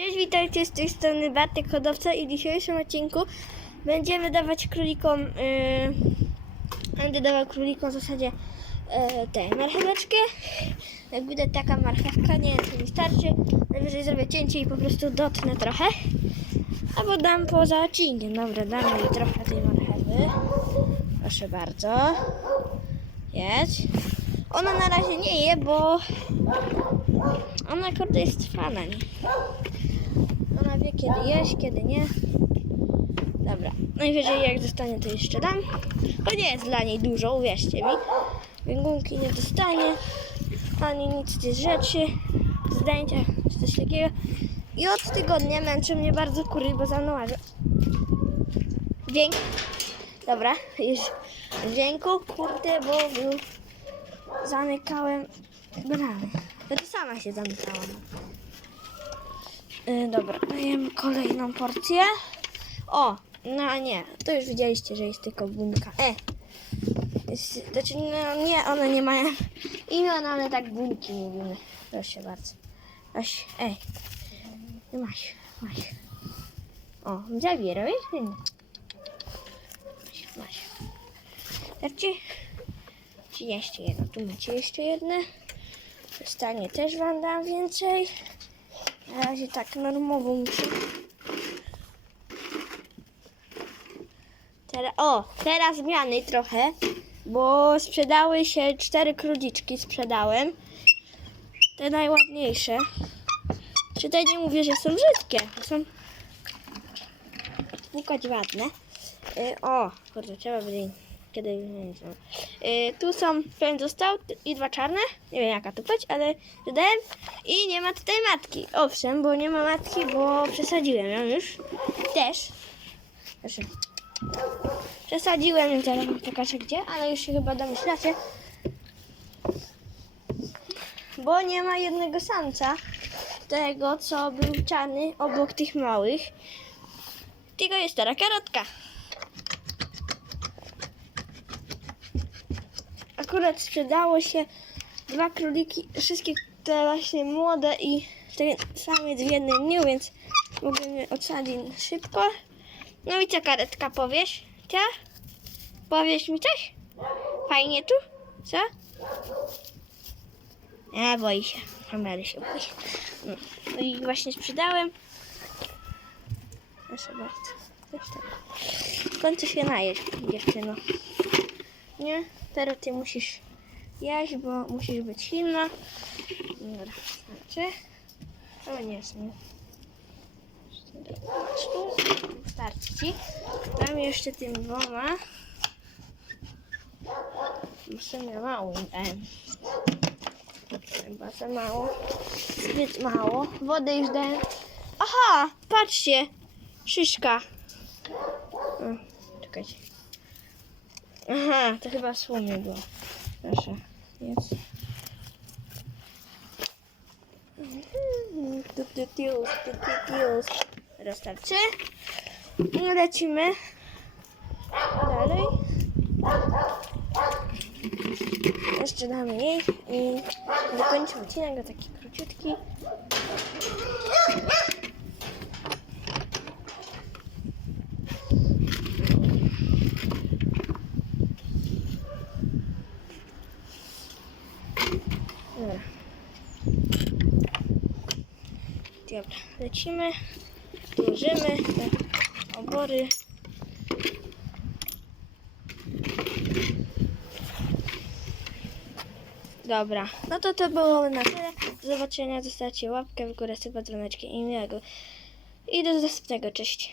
Cześć, witajcie z tej strony Bartek Hodowca i w dzisiejszym odcinku będziemy dawać królikom, yy, będę dawał królikom w zasadzie yy, tę marcheweczkę. Jak widać taka marchewka, nie wiem czy mi starczy. Najwyżej zrobię cięcie i po prostu dotnę trochę. Albo dam poza odcinkiem. Dobra, dam jej trochę tej marchewy. Proszę bardzo. Jest. Ona na razie nie je, bo ona kurde jest? Ona wie kiedy jeść, kiedy nie. Dobra, najwyżej jak dostanie to jeszcze dam. To nie jest dla niej dużo, uwierzcie mi. Węgunki nie dostanie, ani nic z rzeczy, zdjęcia czy coś takiego. I od tygodnia męczą mnie bardzo kury, bo za mną łażą. Dzięki. Dobra, już dzięku, kurde, bo był zamykałem bramy. To sama się zamykałam. Yy, dobra, dajemy kolejną porcję. O, no nie, to już widzieliście, że jest tylko buńka. E. Znaczy, no nie, one nie mają imion, ale tak buńki mówimy. Proszę bardzo. Aś, ej. Masz, masz. O, zabierałeś? Nie. Masz, masz. Starczy? Czy jeszcze jedno? Tu macie jeszcze jedne. Zostanie też wam dam więcej. Na razie tak normowo muszę. Teraz, o, teraz zmiany trochę, bo sprzedały się cztery króliczki, sprzedałem. Te najładniejsze. Czy te nie mówię, że są brzydkie, są pukać ładne. Y, o, kurde, trzeba będzie kiedy nie wiem. Y, tu są ten został i dwa czarne. Nie wiem jaka to płeć, ale dodałem. I nie ma tutaj matki. Owszem, bo nie ma matki, bo przesadziłem ją już. Też. Proszę. Przesadziłem teraz wam pokażę gdzie, ale już się chyba domyślacie. Bo nie ma jednego samca. Tego, co był czarny obok tych małych. Tylko jest teraz karotka. Akurat sprzedało się dwa króliki, wszystkie te właśnie młode i te same w jednym dniu, więc je odsadzić szybko. No i co karetka powiesz? Co? Powiesz mi coś? Fajnie tu? Co? Nie, boi się. Kamery się boi. No. i właśnie sprzedałem. Proszę bardzo. W końcu się najesz, dziewczyno. Nie? Teraz ty musisz jeść, bo musisz być silna. Dobra, starczy. To nie jest mi. Starczy ci. Dam jeszcze tym dwoma. W sumie mało dałem. Chyba za mało. Zbyt mało. Wodę już dałem. Aha, patrzcie. Szyszka. O, czekajcie. Aha, to chyba słomie było. Proszę, jest. Rozstarczy. I lecimy dalej. Jeszcze damy jej i zakończymy odcinek, taki króciutki. Dobra. Dobra, lecimy, dłużymy te obory. Dobra, no to to było na tyle. Do zobaczenia, zostawcie łapkę w górę, suba, dzwoneczki i miłego. I do następnego, cześć.